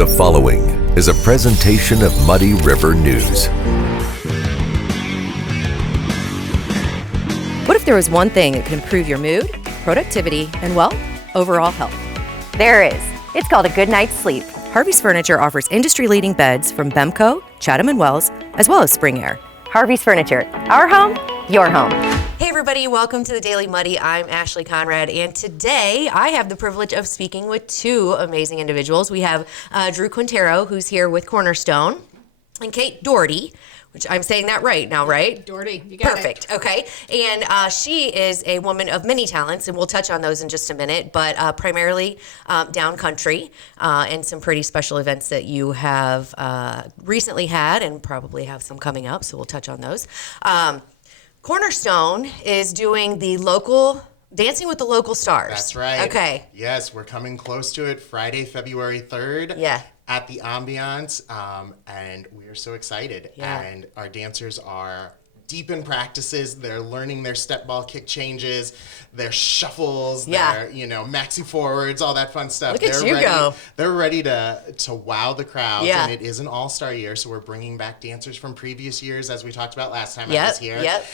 The following is a presentation of Muddy River News. What if there was one thing that could improve your mood, productivity, and, well, overall health? There is. It's called a good night's sleep. Harvey's Furniture offers industry-leading beds from Bemco, Chatham & Wells, as well as Spring Air. Harvey's Furniture. Our home, your home. Hey everybody, welcome to the Daily Muddy. I'm Ashley Conrad, and today I have the privilege of speaking with two amazing individuals. We have Drew Quintero, who's here with Cornerstone, and Kate Daugherty, which I'm saying that right now, right? Daugherty, you got Perfect. It. Okay. And she is a woman of many talents, and we'll touch on those in just a minute, but primarily down country and some pretty special events that you have recently had and probably have some coming up, so we'll touch on those. Cornerstone is doing the local Dancing with the Local Stars. That's right. Okay. Yes, we're coming close to it. Friday, February 3rd. Yeah. At the Ambiance, and we are so excited. Yeah. And our dancers are deep in practices. They're learning their step ball kick changes, their shuffles, their maxi forwards, all that fun stuff. Look at you go. They're ready to wow the crowds. Yeah. And it is an all-star year, so we're bringing back dancers from previous years, as we talked about last time I Yep. was here. Yep.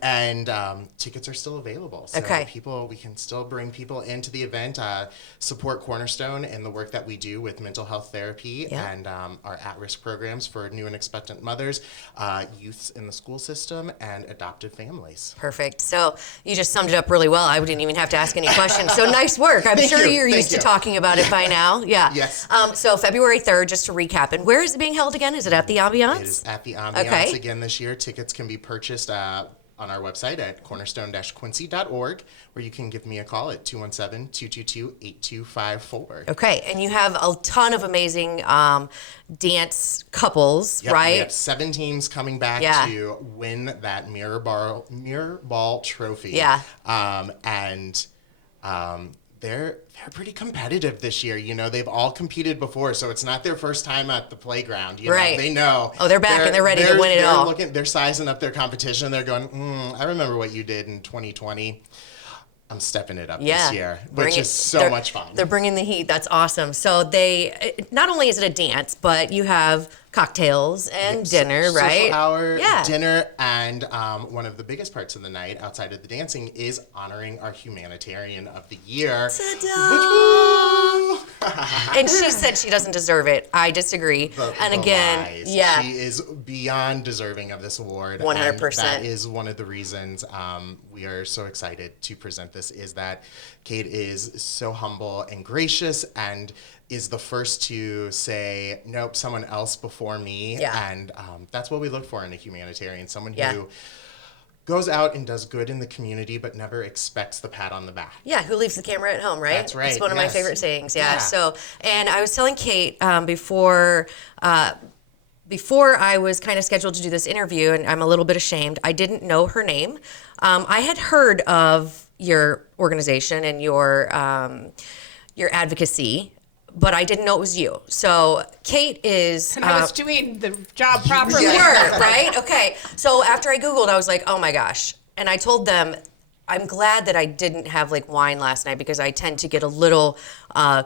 And tickets are still available. So Okay. we can still bring people into the event, support Cornerstone and the work that we do with mental health therapy and our at-risk programs for new and expectant mothers, youths in the school system, and adopted families. Perfect. So you just summed it up really well. I didn't even have to ask any questions. So nice work. I'm Thank sure you. you're used to talking about it by now. Yeah. Yes. So February 3rd, just to recap, and where is it being held again? Is it at the Ambiance? It is at the Ambiance Okay. again this year. Tickets can be purchased on our website at cornerstone-quincy.org, where you can give me a call at 217-222-8254. Okay, and you have a ton of amazing dance couples, Yep, right? We have 7 teams coming back to win that mirror ball trophy. Yeah. They're pretty competitive this year. You know, they've all competed before, so it's not their first time at the playground. You know, they know. Oh, they're back and they're ready to win it all. They're sizing up their competition. They're going, I remember what you did in 2020. I'm stepping it up this year, which is so much fun. They're bringing the heat. That's awesome. So not only is it a dance, but you have cocktails and dinner, right? Social hour, dinner, and one of the biggest parts of the night outside of the dancing is honoring our Humanitarian of the Year. Ta-da! And she said she doesn't deserve it. I disagree. She is beyond deserving of this award. 100%. That is one of the reasons we are so excited to present this, is that Kate is so humble and gracious and is the first to say, nope, someone else before me. Yeah. And that's what we look for in a humanitarian, someone who goes out and does good in the community, but never expects the pat on the back. Yeah, who leaves the camera at home, right? That's right. It's one of my favorite sayings. Yeah. So, and I was telling Kate before I was kind of scheduled to do this interview, and I'm a little bit ashamed, I didn't know her name. I had heard of your organization and your advocacy, but I didn't know it was you. So Kate is... And I was doing the job properly. You were, right? Okay. So after I Googled, I was like, oh my gosh. And I told them, I'm glad that I didn't have like wine last night, because I tend to get a little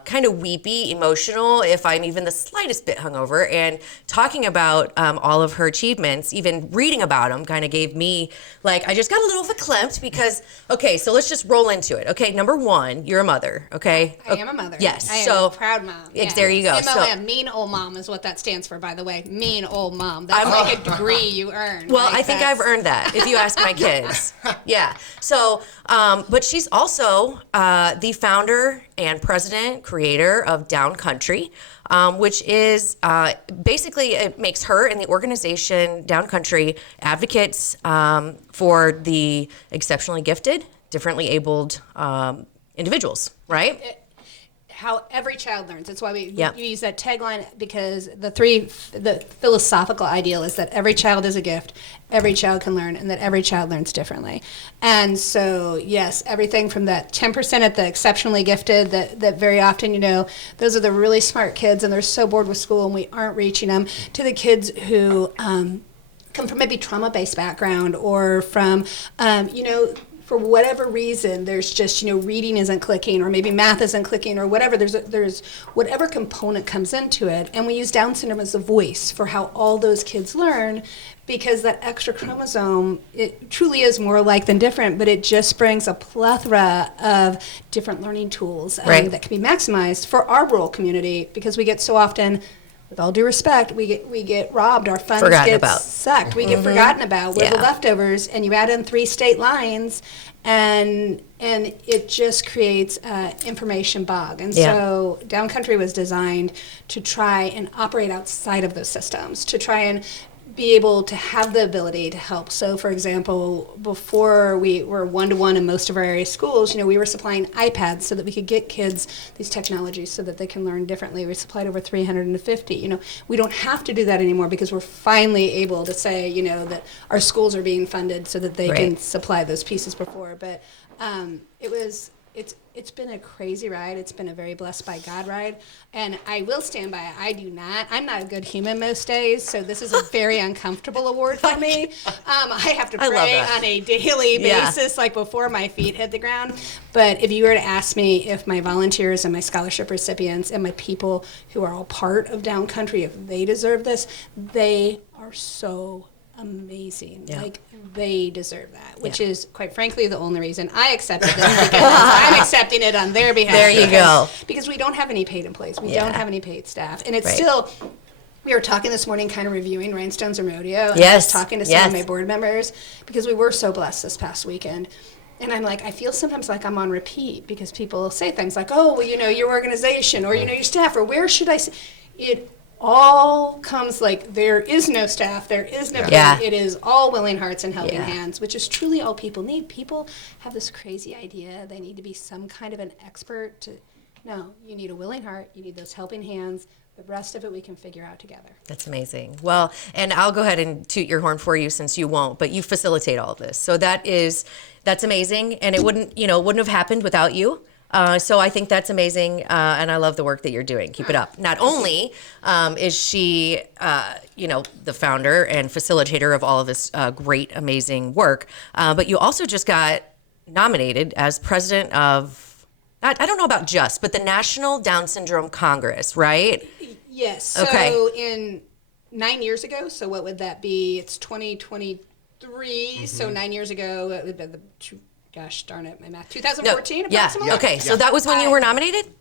kind of weepy, emotional if I'm even the slightest bit hungover. And talking about all of her achievements, even reading about them, kind of gave me like, I just got a little verklempt because, okay, so let's just roll into it. Okay, number one, you're a mother, okay? I am a mother. Yes. I am so a proud mom. Yes. There you go. MOM, mean old mom is what that stands for, by the way. Mean old mom. That's like a degree you earn. Well, I think I've earned that, if you ask my kids. Yeah. So, but she's also the founder and president, creator of Down Country, which is basically, it makes her and the organization Down Country advocates for the exceptionally gifted, differently abled individuals, right? How every child learns. That's why we use that tagline, because the philosophical ideal is that every child is a gift, every child can learn, and that every child learns differently. And so, yes, everything from that 10% at the exceptionally gifted, that very often, those are the really smart kids and they're so bored with school and we aren't reaching them, to the kids who come from maybe trauma-based background or from, for whatever reason, there's just, reading isn't clicking, or maybe math isn't clicking, or whatever. There's whatever component comes into it. And we use Down syndrome as a voice for how all those kids learn, because that extra chromosome, it truly is more alike than different, but it just brings a plethora of different learning tools that can be maximized for our rural community, because we get so often, with all due respect, we get robbed. Our funds get sucked. We get forgotten about. We're the leftovers, and you add in 3 state lines, and it just creates information bog. And so Downcountry was designed to try and operate outside of those systems, to try and be able to have the ability to help. So, for example, before we were one-to-one in most of our area schools, we were supplying iPads so that we could get kids these technologies so that they can learn differently. We supplied over 350. We don't have to do that anymore, because we're finally able to say, that our schools are being funded so that they can supply those pieces before. But it's been a crazy ride. It's been a very blessed by God ride. And I will stand by it. I'm not a good human most days, so this is a very uncomfortable award for me. I have to pray on a daily basis, like before my feet hit the ground. But if you were to ask me if my volunteers and my scholarship recipients and my people who are all part of Downcountry, if they deserve this, they are so amazing. Like, they deserve that, which is, quite frankly, the only reason I accepted this, because I'm accepting it on their behalf. There you go. Because we don't have any paid employees. We don't have any paid staff. And it's still, we were talking this morning, kind of reviewing Rhinestones and Rodeo. And I was talking to some of my board members, because we were so blessed this past weekend. And I'm like, I feel sometimes like I'm on repeat, because people say things like, oh, well, your organization, or, your staff, or where should I say it? All comes like, there is no staff, there is no it is all willing hearts and helping hands, which is truly all people need. People have this crazy idea they need to be some kind of an expert no, you need a willing heart, you need those helping hands. The rest of it we can figure out together. That's amazing. Well, and I'll go ahead and toot your horn for you, since you won't, but you facilitate all of this. So that's amazing, and it wouldn't have happened without you. So I think that's amazing, and I love the work that you're doing. Keep it up. Not only is she, the founder and facilitator of all of this great, amazing work, but you also just got nominated as president of, I don't know about but the National Down Syndrome Congress, right? Yes. So in 9 years ago, so what would that be? It's 2023, so 9 years ago, gosh darn it, my math. 2014, approximately? Yeah. Okay, so that was when you were nominated?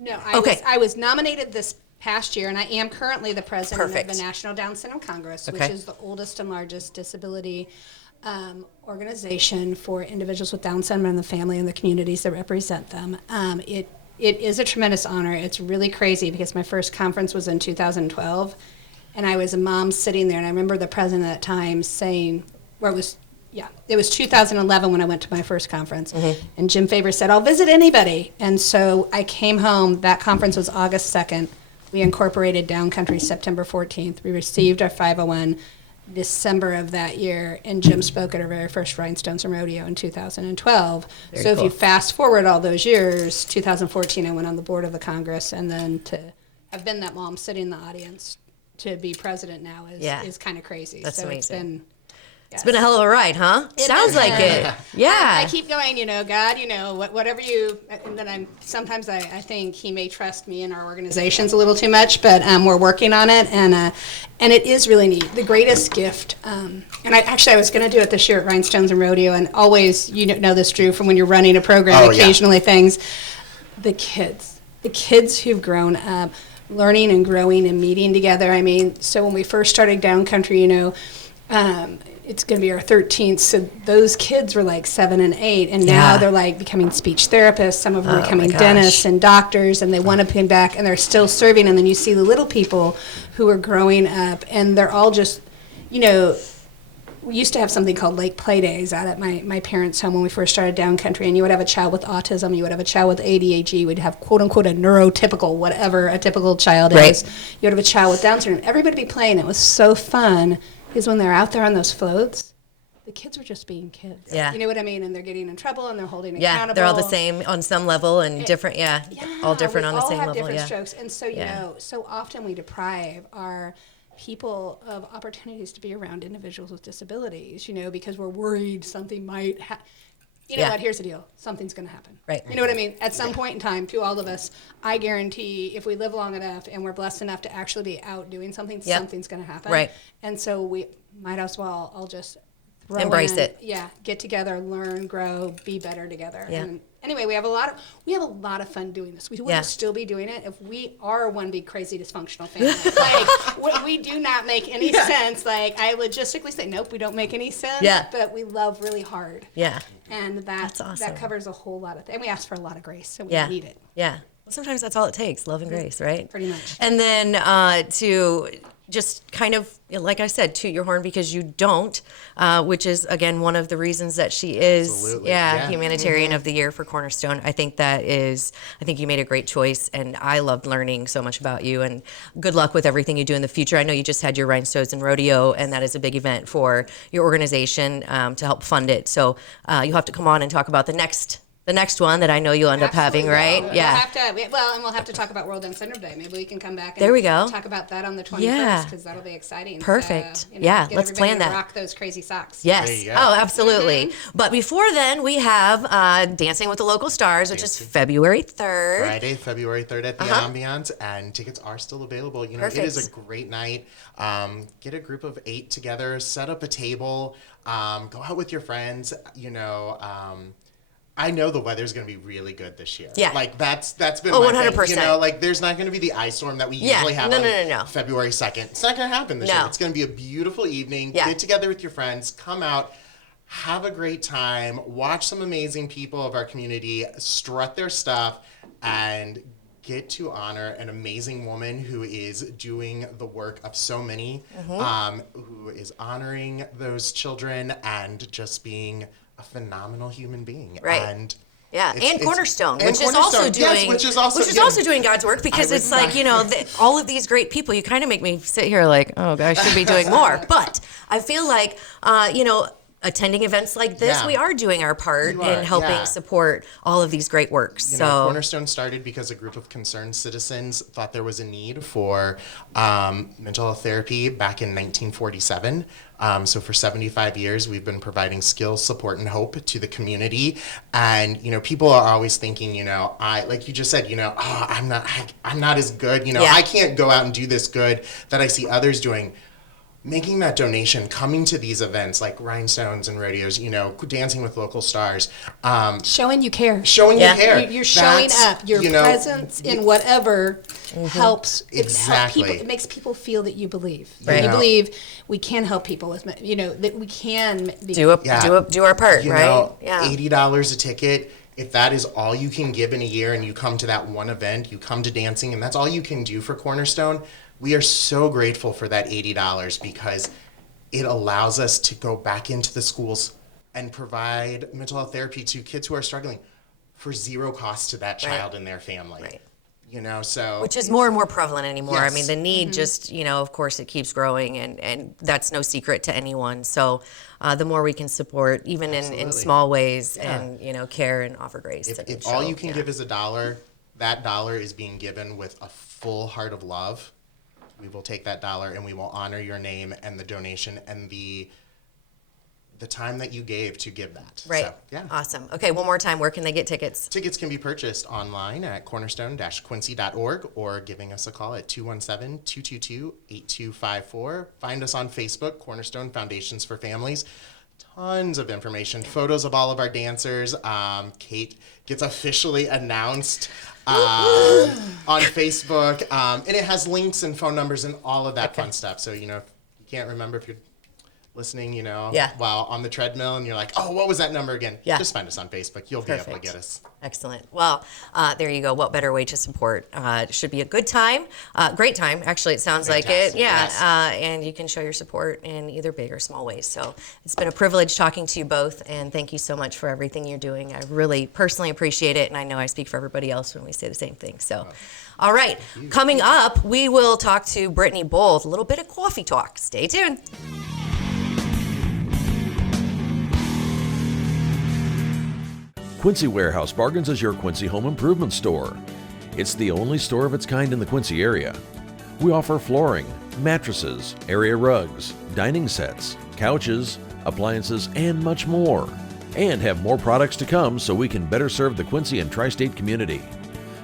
No, I was nominated this past year, and I am currently the president of the National Down Syndrome Congress, which is the oldest and largest disability organization for individuals with Down syndrome and the family and the communities that represent them. It is a tremendous honor. It's really crazy, because my first conference was in 2012, and I was a mom sitting there, and I remember the president at that time saying, it was 2011 when I went to my first conference, and Jim Favor said, I'll visit anybody. And so I came home. That conference was August 2nd. We incorporated Downcountry September 14th. We received our 501 December of that year, and Jim spoke at our very first Rhinestones and Rodeo in 2012. Very cool. If you fast forward all those years, 2014 I went on the board of the Congress, and then to have been that mom sitting in the audience to be president now is kind of crazy. That's amazing. It's been a hell of a ride, huh? Sounds like it. Yeah. I keep going, God, whatever you, and then I think he may trust me and our organizations a little too much, but we're working on it, and it is really neat. The greatest gift, and I was going to do it this year at Rhinestones and Rodeo, and always, know this, Drew, from when you're running a program, occasionally the kids who've grown up learning and growing and meeting together. I mean, so when we first started Downcountry, it's going to be our 13th, so those kids were like 7 and 8, and now they're like becoming speech therapists. Some of them are becoming dentists and doctors, and they want to come back, and they're still serving. And then you see the little people who are growing up, and they're all just, we used to have something called Lake Play Days out at my parents' home when we first started Downcountry, and you would have a child with autism, you would have a child with ADHD, we'd have quote-unquote a neurotypical, whatever a typical child is. You would have a child with Down syndrome. Everybody would be playing. It was so fun. Because when they're out there on those floats, the kids were just being kids. Yeah. You know what I mean? And they're getting in trouble, and they're holding accountable. Yeah, they're all the same on some level, and different, all different on the same level. We all have different strokes. And so, so often we deprive our people of opportunities to be around individuals with disabilities, because we're worried something might happen. you know Yeah. what, here's the deal. Something's going to happen. Right. You know what I mean? At some point in time, to all of us, I guarantee if we live long enough and we're blessed enough to actually be out doing something, Yep. something's going to happen. Right. And so we might as well all just throw Embrace in, it. Yeah. Get together, learn, grow, be better together. Yeah. And anyway, we have a lot of fun doing this. We would Yeah. still be doing it if we are one big crazy dysfunctional family. Like we do not make any sense. Like I logistically say, nope, we don't make any sense. Yeah. But we love really hard. Yeah. And That's awesome. that covers a whole lot of things. And we ask for a lot of grace, and we Yeah. need it. Yeah. Well, sometimes that's all it takes, love and grace, right? Pretty much. And then to just kind of, like I said, toot your horn because you don't, which is, again, one of the reasons that she is, Absolutely. Humanitarian of the Year for Cornerstone. I think you made a great choice, and I loved learning so much about you, and good luck with everything you do in the future. I know you just had your Rhinestones and Rodeo, and that is a big event for your organization to help fund it. So you'll have to come on and talk about the next one that I know you'll end up having, right? We'll Yeah. and we'll have to talk about World Down Syndrome Day. Maybe we can come back and There we go. talk about that on the 21st Yeah. because that'll be exciting. Perfect. So, Yeah, get let's everybody plan to that. Rock those crazy socks. Yes. There you go. Oh, absolutely. But before then, we have Dancing with the Local Stars, which is February 3rd. Friday, February 3rd at the Ambiance, and tickets are still available. You know, it is a great night. Get a group of 8 together, set up a table, go out with your friends. You know, I know the weather's going to be really good this year. Yeah. Like that's been Oh, my 100%. thing. You know, like there's not going to be the ice storm that we usually have on February 2nd. It's not going to happen this year. It's going to be a beautiful evening. Yeah. Get together with your friends, come out, have a great time, watch some amazing people of our community strut their stuff, and get to honor an amazing woman who is doing the work of so many, who is honoring those children and just being a phenomenal human being. Right. And Yeah, and Cornerstone, and which is also Cornerstone, yes, doing which is also doing God's work, because I it's would like, not- you know, all of these great people. You kind of make me sit here like, oh, I should be doing more. But I feel like, you know, attending events like this, Yeah. we are doing our part You are, in helping yeah. support all of these great works. You So know, Cornerstone started because a group of concerned citizens thought there was a need for mental health therapy back in 1947. So for 75 years, we've been providing skills, support, and hope to the community. And, you know, people are always thinking, you know, like you just said, you know, oh, I'm not as good. You know, Yeah. I can't go out and do this good that I see others doing. Making that donation, coming to these events like Rhinestones and Rodeos, you know, Dancing with Local Stars, Showing you care. showing Yeah. you care. You're showing That's, up. Your you know, presence in whatever helps. Exactly. It makes people feel that you believe. Right. You believe we can help people with, you know, that we can be. do our part, you right? know, Yeah. $80 a ticket. If that is all you can give in a year and you come to that one event, you come to dancing, and that's all you can do for Cornerstone, we are so grateful for that $80 because it allows us to go back into the schools and provide mental health therapy to kids who are struggling for zero cost to that child and their family. Right. You know, so Which is more and more prevalent anymore. I Yes. mean, the need just, you know, of course, it keeps growing, and that's no secret to anyone. So the more we can support, even in Absolutely. small ways, Yeah. and, you know, care and offer grace. if all you can give is $1, that dollar is being given with a full heart of love. We will take that dollar and we will honor your name and the donation and the time that you gave to give that. Right. So, yeah. Awesome. Okay, one more time. Where can they get tickets? Tickets can be purchased online at cornerstone-quincy.org or giving us a call at 217-222-8254. Find us on Facebook, Cornerstone Foundations for Families. Tons of information, photos of all of our dancers. Kate gets officially announced on Facebook, and it has links and phone numbers and all of that fun stuff. So, you know, if you can't remember, if you're listening, you know, while on the treadmill and you're like, oh, what was that number again? Yeah. Just find us on Facebook. You'll be able to get us. Excellent. Well, there you go. What better way to support? It should be a good time, great time. Actually, it sounds like it. Fantastic, Yeah. yes. And you can show your support in either big or small ways. So it's been a privilege talking to you both, and thank you so much for everything you're doing. I really personally appreciate it, and I know I speak for everybody else when we say the same thing. So, all right. Coming up, we will talk to Brittney Boll with a little bit of coffee talk. Stay tuned. Quincy Warehouse Bargains is your Quincy home improvement store. It's the only store of its kind in the Quincy area. We offer flooring, mattresses, area rugs, dining sets, couches, appliances, and much more. and have more products to come so we can better serve the Quincy and tri-state community.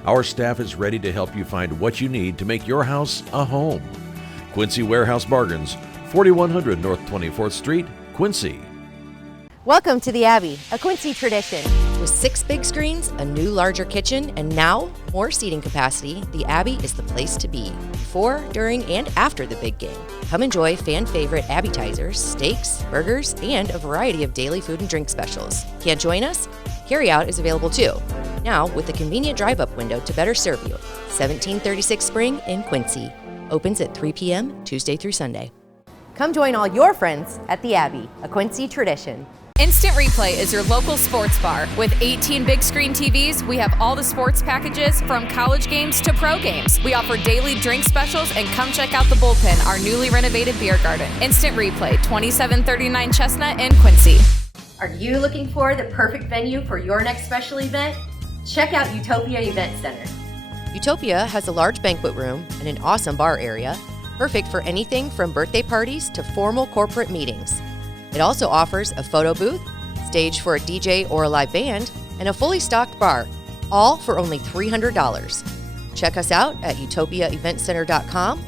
Our staff is ready to help you find what you need to make your house a home. Quincy Warehouse Bargains, 4100 North 24th Street, Quincy. Welcome to the Abbey, a Quincy tradition. With 6 big screens, a new larger kitchen, and now more seating capacity, the Abbey is the place to be before, during, and after the big game. Come enjoy fan favorite Abbeytizers, steaks, burgers, and a variety of daily food and drink specials. Can't join us? Carryout is available too. Now with a convenient drive-up window to better serve you. 1736 Spring in Quincy. Opens at 3 p.m. Tuesday through Sunday. Come join all your friends at the Abbey, a Quincy tradition. Instant Replay is your local sports bar. With 18 big screen TVs, we have all the sports packages from college games to pro games. We offer daily drink specials, and come check out the Bullpen, our newly renovated beer garden. Instant Replay, 2739 Chestnut in Quincy. Are you looking for the perfect venue for your next special event? Check out Utopia Event Center. Utopia has a large banquet room and an awesome bar area, perfect for anything from birthday parties to formal corporate meetings. It also offers a photo booth, stage for a DJ or a live band, and a fully stocked bar, all for only $300. Check us out at utopiaeventcenter.com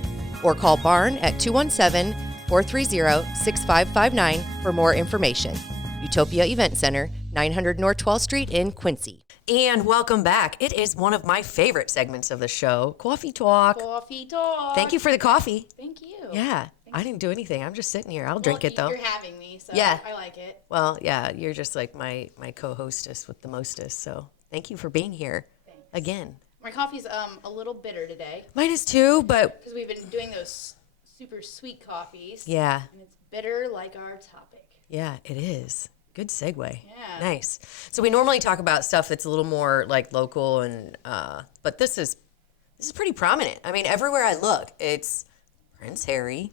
or call Barn at 217-430-6559 for more information. Utopia Event Center, 900 North 12th Street in Quincy. And welcome back. It is one of my favorite segments of the show, Coffee Talk. Coffee talk. Thank you for the coffee. Thank you. Yeah. I didn't do anything. I'm just sitting here. I'll drink it though. You're having me, so Yeah. I like it. Well, yeah, you're just like my co-hostess with the mostest. So thank you for being here again. My coffee's a little bitter today Mine is too, but because we've been doing those super sweet coffees. yeah, And it's bitter like our topic. yeah, it is. Good segue. Yeah. Nice. So we normally talk about stuff that's a little more like local and but this is pretty prominent. I mean, everywhere I look, it's Prince Harry,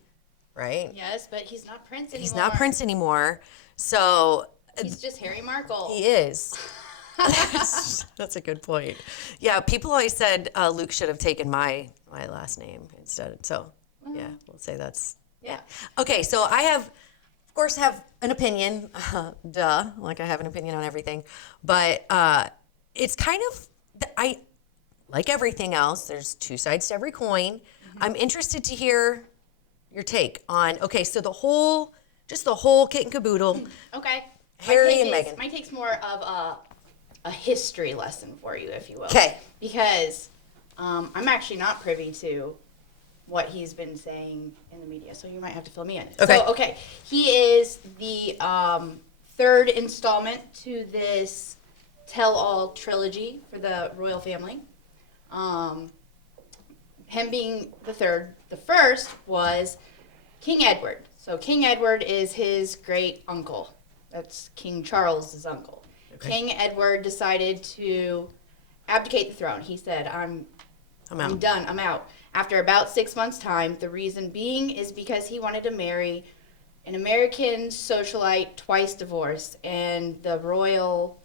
right? Yes, but he's not Prince anymore. He's not Prince anymore. So He's just Harry Markle. he is. That's a good point. Yeah, people always said Luke should have taken my last name instead. So yeah, we'll say that's Yeah. okay. So I have, of course, have an opinion. Duh, like I have an opinion on everything. But it's kind of I like everything else. There's two sides to every coin. Mm-hmm. I'm interested to hear your take on. Okay, so the whole kit and caboodle. Okay. Harry and Meghan. My take's more of a history lesson for you, if you will. Okay. Because I'm actually not privy to what he's been saying in the media, so you might have to fill me in. Okay. So, okay. He is the third installment to this tell-all trilogy for the royal family. Him being the third. The first was King Edward. So King Edward is his great uncle. That's King Charles's uncle. Okay. King Edward decided to abdicate the throne. He said, I'm done. I'm out. After about 6 months' time, the reason being is because he wanted to marry an American socialite, twice divorced, and the royal...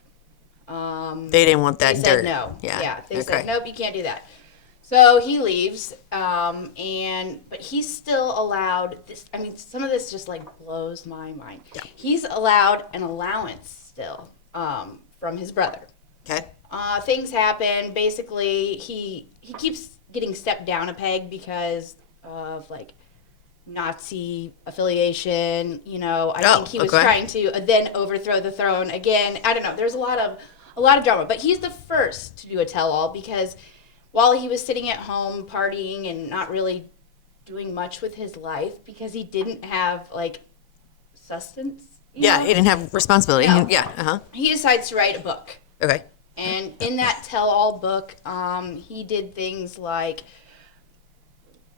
They didn't want that they dirt. said no. Yeah. They said, nope, you can't do that. So he leaves, but he's still allowed this. I mean, some of this just like blows my mind. Yeah. He's allowed an allowance still from his brother. Okay. Things happen. Basically, he keeps getting stepped down a peg because of like Nazi affiliation. You know, I think he was trying to then overthrow the throne again. I don't know. There's a lot of drama, but he's the first to do a tell-all because while he was sitting at home partying and not really doing much with his life because he didn't have like sustenance. You know? He didn't have responsibility. No. He decides to write a book. Okay. And in that tell-all book, he did things like,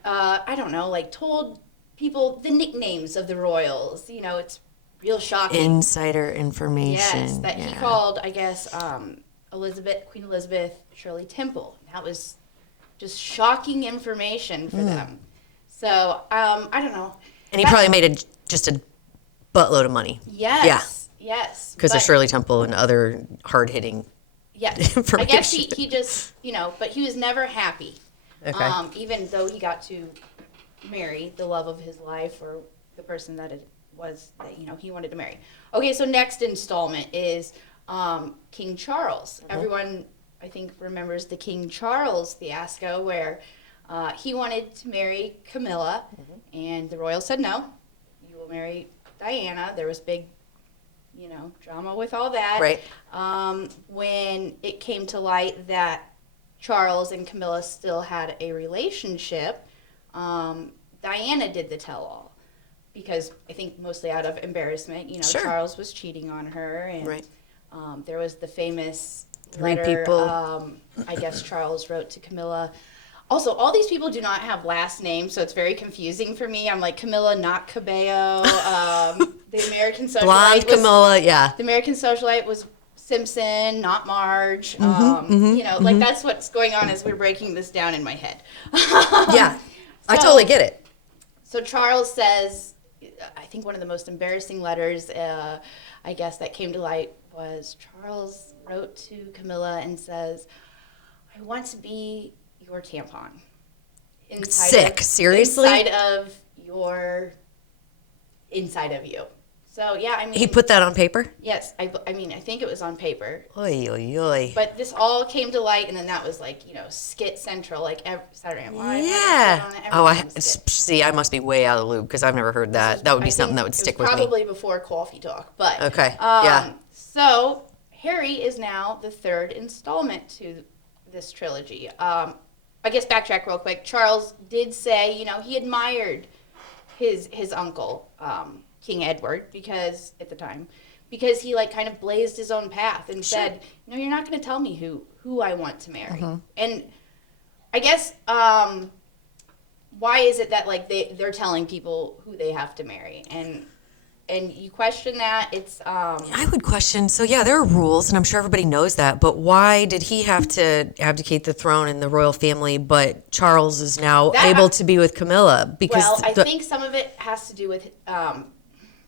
I don't know, like told people the nicknames of the royals. You know, it's real shocking. Insider information. Yes, that he called, I guess, Queen Elizabeth, Shirley Temple. That was just shocking information for them. So, I don't know. And he probably made just a buttload of money. Yes. Yeah. Yes. Because of Shirley Temple and other hard-hitting Yes. I guess information. he just, but he was never happy. Okay. Even though he got to marry the love of his life or the person that was that, he wanted to marry. Okay, so next installment is King Charles. Everyone, I think, remembers the King Charles fiasco where he wanted to marry Camilla, and the royals said no. You will marry Diana. There was big, drama with all that. Right. When it came to light that Charles and Camilla still had a relationship, Diana did the tell-all. Because I think mostly out of embarrassment, Sure. Charles was cheating on her, and Right. There was the famous Three letter, people. I guess Charles wrote to Camilla. Also, all these people do not have last names, so it's very confusing for me. I'm like, Camilla, not Cabello. The American socialite Blonde was, Camilla, yeah. The American socialite was Simpson, not Marge. Like that's what's going on as we're breaking this down in my head. Yeah, I totally get it. So Charles says, I think one of the most embarrassing letters, I guess, that came to light was Charles wrote to Camilla and says, I want to be your tampon. Sick, seriously? Inside of you. So, yeah, I mean. He put that on paper? Yes, I think it was on paper. Oy, oy, oy. But this all came to light, and then that was like, skit central, like every Saturday Night Live. Yeah. Oh, I I must be way out of the loop because I've never heard that. That would be something that would stick with me. Probably before Coffee Talk, but okay. Yeah. So Harry is now the third installment to this trilogy. I guess backtrack real quick. Charles did say, he admired his uncle, King Edward, because he like kind of blazed his own path and said, you're not going to tell me who I want to marry. And I guess why is it that like they're telling people who they have to marry? And you question that. It's I would question. So yeah, there are rules, and I'm sure everybody knows that. But why did he have to abdicate the throne in the royal family? But Charles is now able to be with Camilla because. Well, I think some of it has to do with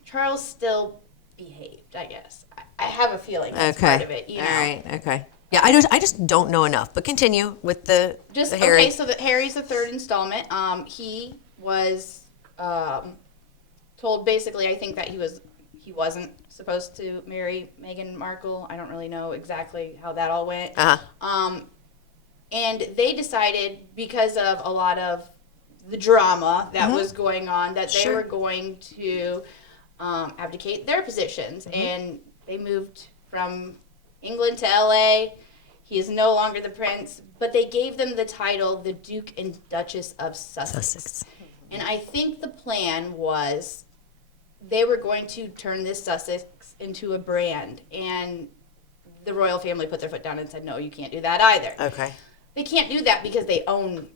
Charles still behaved. I guess I have a feeling that's part of it. All right. Okay. Yeah, I just don't know enough. But continue with the Harry. Okay, so Harry's the third installment. He was told basically, I think that he wasn't supposed to marry Meghan Markle. I don't really know exactly how that all went. And they decided, because of a lot of the drama that was going on, that they were going to abdicate their positions. And they moved from England to LA. He is no longer the prince, but they gave them the title the Duke and Duchess of Sussex. And I think the plan was they were going to turn this Sussex into a brand. And the royal family put their foot down and said, no, you can't do that either. Okay. They can't do that because they own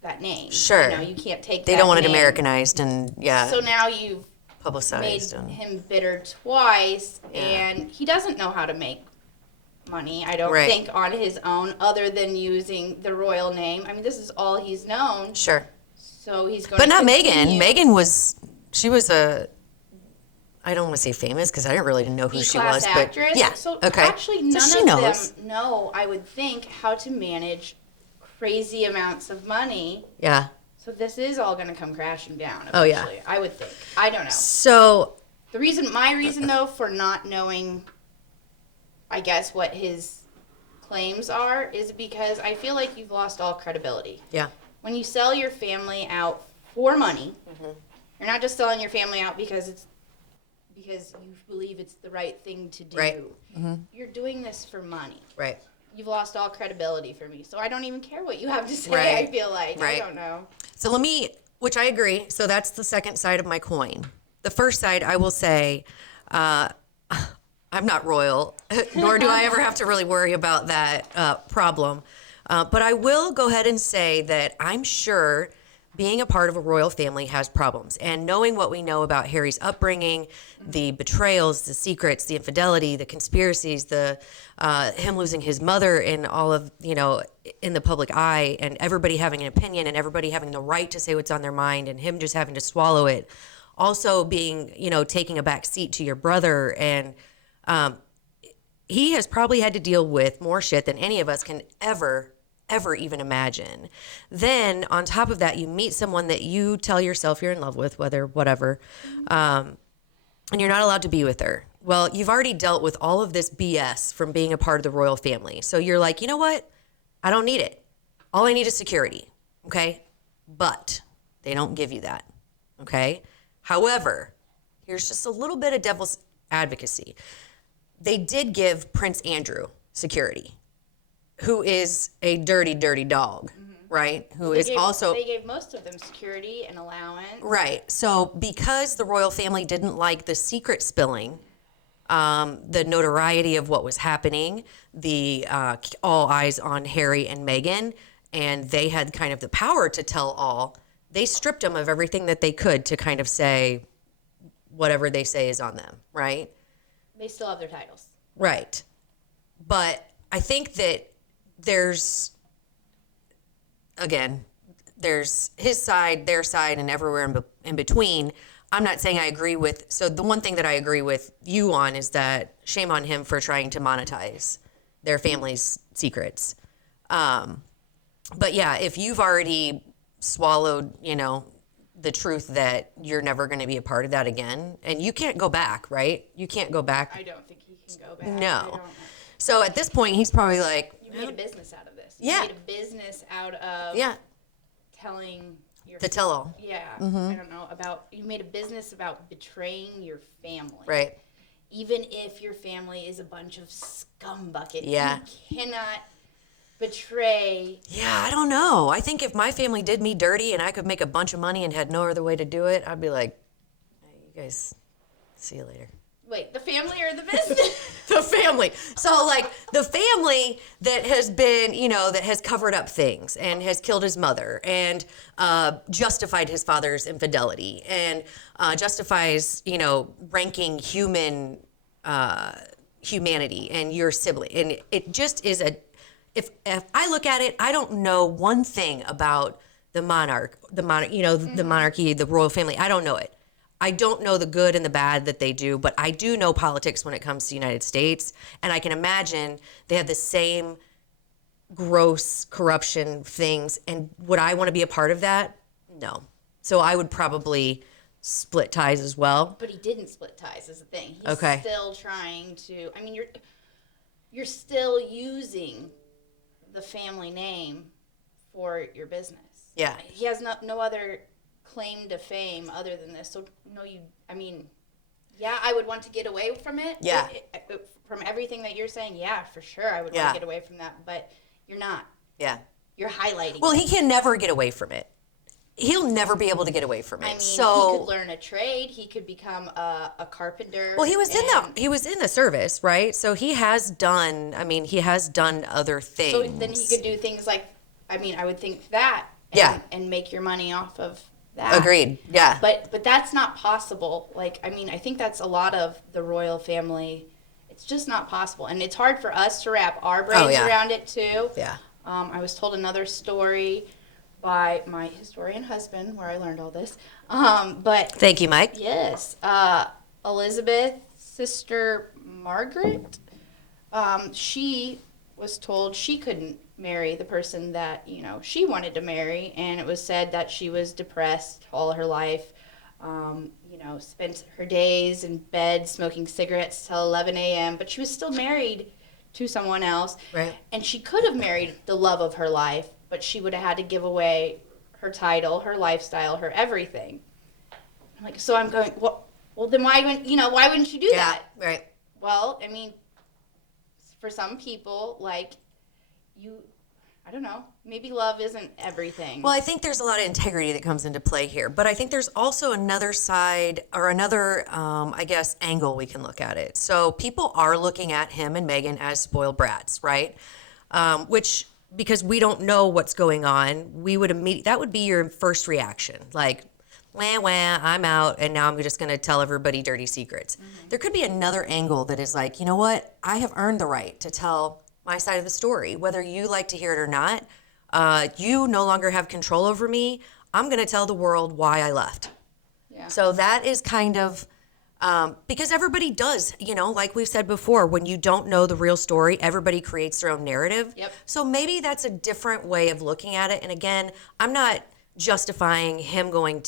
that name. Sure. You can't take They that don't want it name. Americanized and, So now you've publicized. made him bitter twice, and he doesn't know how to make money, I don't think, on his own, other than using the royal name. I mean, this is all he's known. Sure. So he's going But to not continue. Megan. Megan was I don't want to say famous because I didn't really know who she was. Actress. But yeah. So okay. actually, none so she of knows. them know, I would think, how to manage crazy amounts of money. Yeah. So this is all going to come crashing down eventually, Oh, yeah. I would think. I don't know. So My reason though for not knowing, I guess, what his claims are is because I feel like you've lost all credibility. yeah. When you sell your family out for money, you're not just selling your family out because you believe it's the right thing to do. Right. You're doing this for money. Right. You've lost all credibility for me. So I don't even care what you have to say, Right. I feel like. Right. I don't know. So which I agree. So that's the second side of my coin. The first side, I will say, I'm not royal, nor do I ever have to really worry about that problem. But I will go ahead and say that I'm sure being a part of a royal family has problems. And knowing what we know about Harry's upbringing, the betrayals, the secrets, the infidelity, the conspiracies, him losing his mother in all of, in the public eye, and everybody having an opinion and everybody having the right to say what's on their mind and him just having to swallow it. Also being, taking a back seat to your brother. And he has probably had to deal with more shit than any of us can ever even imagine. Then on top of that, you meet someone that you tell yourself you're in love with, whatever. and you're not allowed to be with her. Well, you've already dealt with all of this BS from being a part of the royal family. So you're like, you know what? I don't need it. All I need is security, okay? But they don't give you that, okay? However, here's just a little bit of devil's advocacy. They did give Prince Andrew security, who is a dirty, dirty dog, right? They gave most of them security and allowance. Right. So because the royal family didn't like the secret spilling, the notoriety of what was happening, the all eyes on Harry and Meghan, and they had kind of the power to tell all, they stripped them of everything that they could to kind of say whatever they say is on them, right? They still have their titles. Right. But I think that there's his side, their side, and everywhere in between. I'm not saying I agree with, so the one thing that I agree with you on is that shame on him for trying to monetize their family's secrets. But yeah, if you've already swallowed, the truth that you're never going to be a part of that again, and you can't go back, right? You can't go back. I don't think he can go back. No. So at this point, he's probably like, you made a business out of this. Yeah. You made a business out of telling your the tell-all. Yeah. I don't know you made a business about betraying your family. Right. Even if your family is a bunch of scumbuckets. Yeah. You cannot betray. Yeah, I don't know. I think if my family did me dirty and I could make a bunch of money and had no other way to do it, I'd be like, hey, you guys, see you later. Wait, the family or the business? The family. So, like, the family that has been, that has covered up things and has killed his mother and justified his father's infidelity and justifies, ranking humanity and your sibling. And it just is if I look at it, I don't know one thing about the monarchy, the royal family. I don't know it. I don't know the good and the bad that they do, but I do know politics when it comes to the United States. And I can imagine they have the same gross corruption things. And would I want to be a part of that? No. So I would probably split ties as well. But he didn't split ties is the thing. He's okay. Still trying to, you're still using the family name for your business. Yeah. He has no other claim to fame other than this. So I would want to get away from it. Yeah. From everything that you're saying, yeah, for sure I would want to get away from that, but you're not. Yeah. You're highlighting. Well, he can never get away from it. He'll never be able to get away from it. He could learn a trade. He could become a carpenter. Well, he was in the service, right? So he has done other things. So then he could do things like, I would think that. And make your money off of that. Agreed. Yeah. But that's not possible. I think that's a lot of the royal family. It's just not possible. And it's hard for us to wrap our brains around it too. Yeah. I was told another story by my historian husband where I learned all this. But thank you, Mike. Yes. Elizabeth's sister Margaret, she was told she couldn't marry the person that she wanted to marry, and it was said that she was depressed all her life, spent her days in bed smoking cigarettes till 11 a.m., but she was still married to someone else, right? And she could have married the love of her life, but she would have had to give away her title, her lifestyle, her everything. I'm going, well then why wouldn't you do that? Right. Well, for some people, I don't know, maybe love isn't everything. Well, I think there's a lot of integrity that comes into play here, but I think there's also another side or another, angle we can look at it. So people are looking at him and Meghan as spoiled brats, right? Which, because we don't know what's going on, that would be your first reaction. Wah, I'm out, and now I'm just going to tell everybody dirty secrets. Mm-hmm. There could be another angle that is you know what? I have earned the right to tell my side of the story, whether you like to hear it or not. You no longer have control over me. I'm going to tell the world why I left. Yeah. So that is kind of, because everybody does, like we've said before, when you don't know the real story, everybody creates their own narrative. Yep. So maybe that's a different way of looking at it. And again, I'm not justifying him going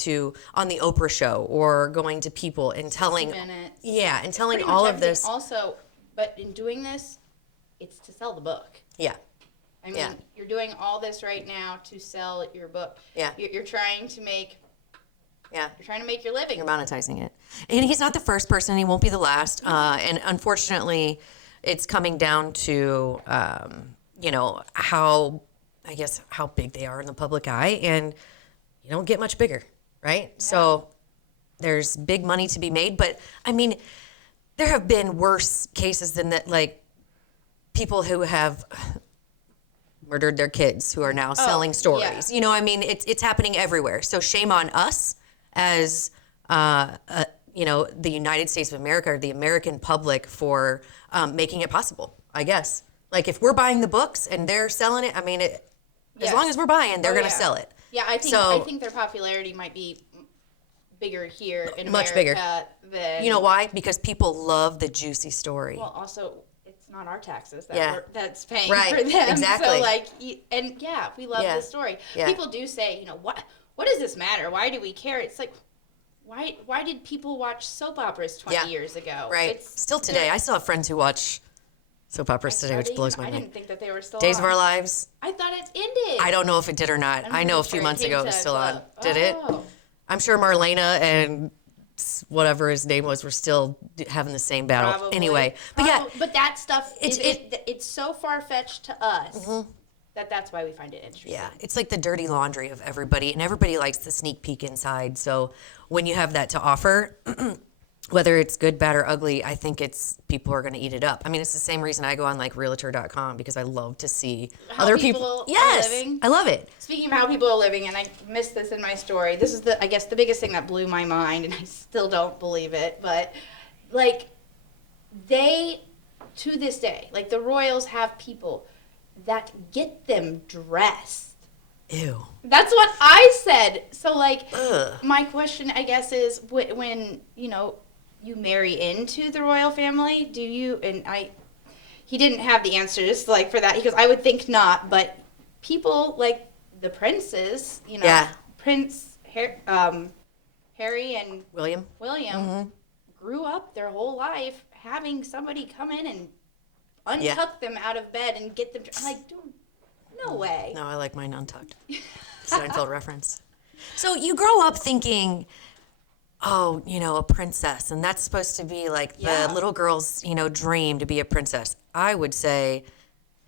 on the Oprah show or going to people and telling, and telling Pretty all much of this. Also, but in doing this, it's to sell the book. Yeah. I mean, you're doing all this right now to sell your book. Yeah. You're trying to make. Yeah. You're trying to make your living. You're monetizing it. And he's not the first person. He won't be the last. And unfortunately, it's coming down to, how big they are in the public eye. And you don't get much bigger, right? Yeah. So there's big money to be made. But, I mean, there have been worse cases than that, like people who have murdered their kids who are now selling stories. Yeah. You know, I mean, it's happening everywhere. So shame on us as, the United States of America or the American public for making it possible, I guess. Like if we're buying the books and they're selling it, I mean, as long as we're buying, they're going to sell it. Yeah, I think their popularity might be bigger here in much America bigger. Than... You know why? Because people love the juicy story. Well, also, it's not our taxes that's paying right. for them. Exactly. So, we love this story. Yeah. People do say, what does this matter? Why do we care? It's like, why did people watch soap operas 20 years ago? Right. Still today. I still have friends who watch soap operas today, which blows my mind. I didn't think that they were still Days on. of Our Lives. I thought it ended. I don't know if it did or not. I know a few months ago it was still on. Did it? I'm sure Marlena and whatever his name was were still having the same battle. Probably. Anyway. But but that stuff, it's so far-fetched to us that's why we find it interesting. Yeah, it's like the dirty laundry of everybody, and everybody likes the sneak peek inside. So when you have that to offer, whether it's good, bad, or ugly, I think people are going to eat it up. I mean, it's the same reason I go on like Realtor.com because I love to see how other people Yes, are living. I love it. Speaking of how people are living, and I missed this in my story. This is I guess the biggest thing that blew my mind, and I still don't believe it. But like they, to this day, like the Royals have people that get them dressed. Ew. That's what I said. So like, my question, I guess, is when you marry into the royal family, do you? And he didn't have the answers like for that because I would think not. But people like the princes, Prince Harry and William grew up their whole life having somebody come in and untuck them out of bed and get them. I'm like, dude, no way. No, I like mine untucked. Seinfeld reference. So you grow up thinking, oh, a princess, and that's supposed to be like the little girl's, dream to be a princess. I would say,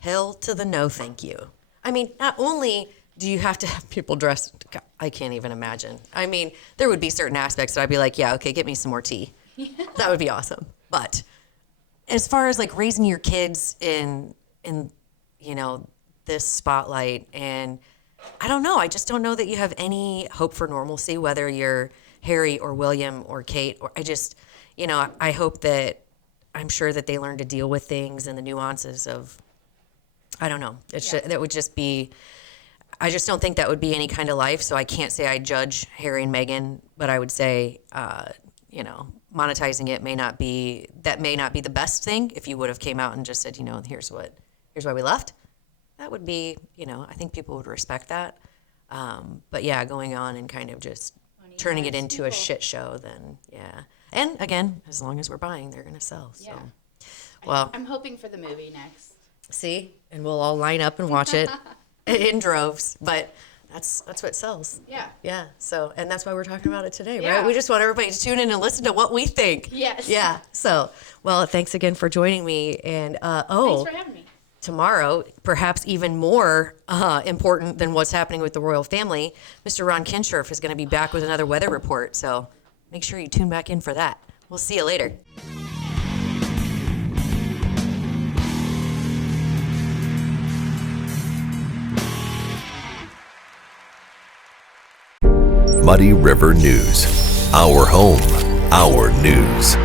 hell to the no, thank you. I mean, not only do you have to have people dressed, I can't even imagine. I mean, there would be certain aspects that I'd be like, yeah, okay, get me some more tea. That would be awesome. But as far as like raising your kids in this spotlight, and I don't know, I just don't know that you have any hope for normalcy, whether you're Harry or William or Kate, or I just, I hope that I'm sure that they learn to deal with things and the nuances of, I don't know, that would just be, I just don't think that would be any kind of life. So I can't say I judge Harry and Meghan, but I would say, monetizing it may not be the best thing. If you would have came out and just said, here's why we left, that would be, I think people would respect that. But yeah, going on and kind of just turning it into a shit show, then yeah. And again, as long as we're buying, they're going to sell. So. Yeah. Well, I'm hoping for the movie next. See, and we'll all line up and watch it in droves. But that's what sells. Yeah. Yeah. So, and that's why we're talking about it today, Yeah. right? We just want everybody to tune in and listen to what we think. Yes. Yeah. So, well, thanks again for joining me. And thanks for having me. Tomorrow, perhaps even more important than what's happening with the royal family, Mr. Ron Kinshirf is going to be back with another weather report. So make sure you tune back in for that. We'll see you later. Muddy River News. Our home, our news.